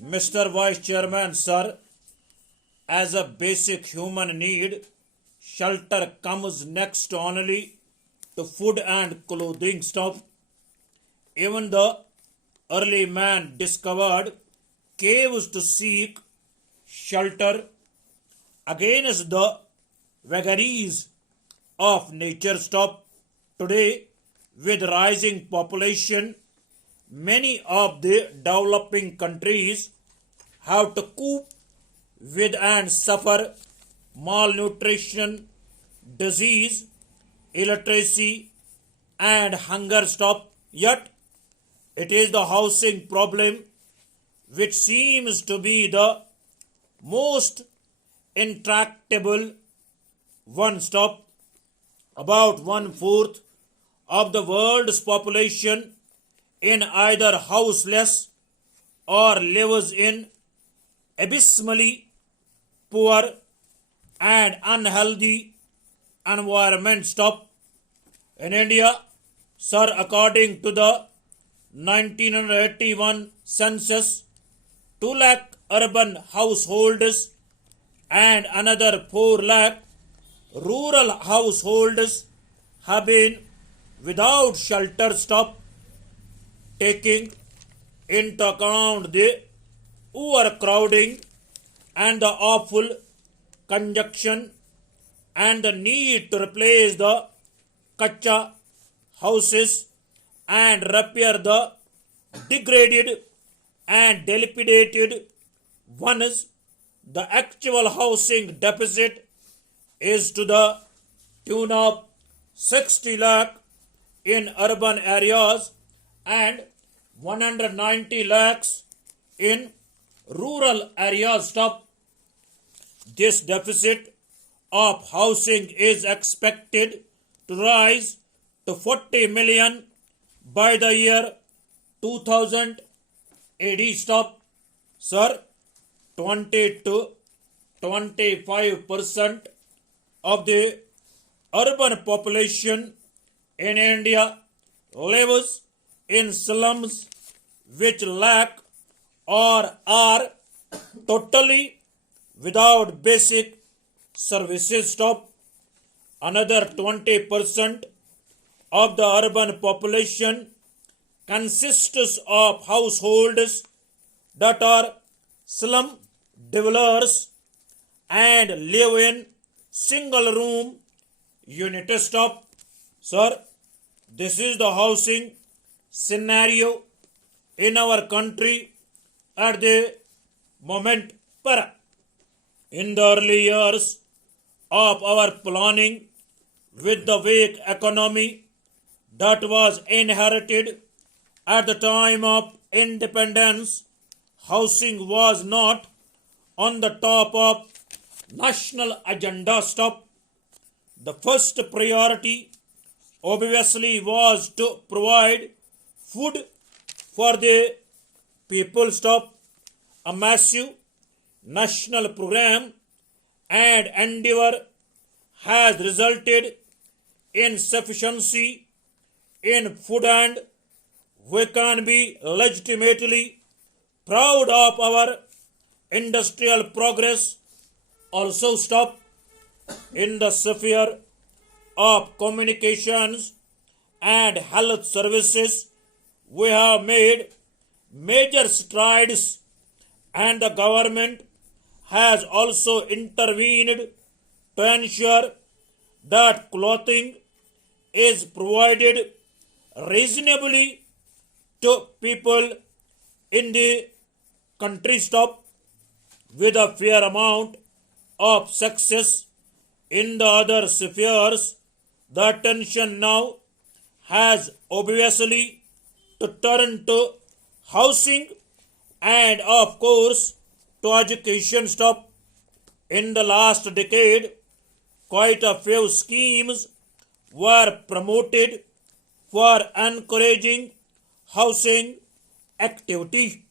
Mr. Vice Chairman, sir, as a basic human need, shelter comes next only to food and clothing stuff. Even the early man discovered caves to seek shelter against the vagaries of nature stuff. Today, with rising population, many of the developing countries have to cope with and suffer malnutrition, disease, illiteracy, and hunger stop. Yet, it is the housing problem which seems to be the most intractable one stop. About 1/4 of the world's population in either houseless or lives in abysmally poor and unhealthy environment stop. In India, sir, according to the 1981 census, 2 lakh urban households and another 4 lakh rural households have been without shelter stop. Taking into account the overcrowding and the awful congestion and the need to replace the kacha houses and repair the degraded and dilapidated ones, the actual housing deficit is to the tune of 60 lakh in urban areas and 190 lakhs in rural areas. Stop. This deficit of housing is expected to rise to 40 million by the year 2000 AD. Stop. Sir, 20 to 25% of the urban population in India lives in slums which lack or are totally without basic services. Stop. Another 20% of the urban population consists of households that are slum dwellers and live in single room units. Stop. Sir, this is the housing scenario in our country at the moment. In the early years of our planning with the weak economy that was inherited at the time of independence, housing was not on the top of national agenda. Stop. The first priority obviously was to provide food for the people. Stop. A massive national program and endeavor has resulted in sufficiency in food, and we can be legitimately proud of our industrial progress. Also, stop. In the sphere of communications and health services, we have made major strides, and the government has also intervened to ensure that clothing is provided reasonably to people in the country. Stop. With a fair amount of success in the other spheres, the attention now has obviously to turn to housing and of course to education. Stop. In the last decade, quite a few schemes were promoted for encouraging housing activity.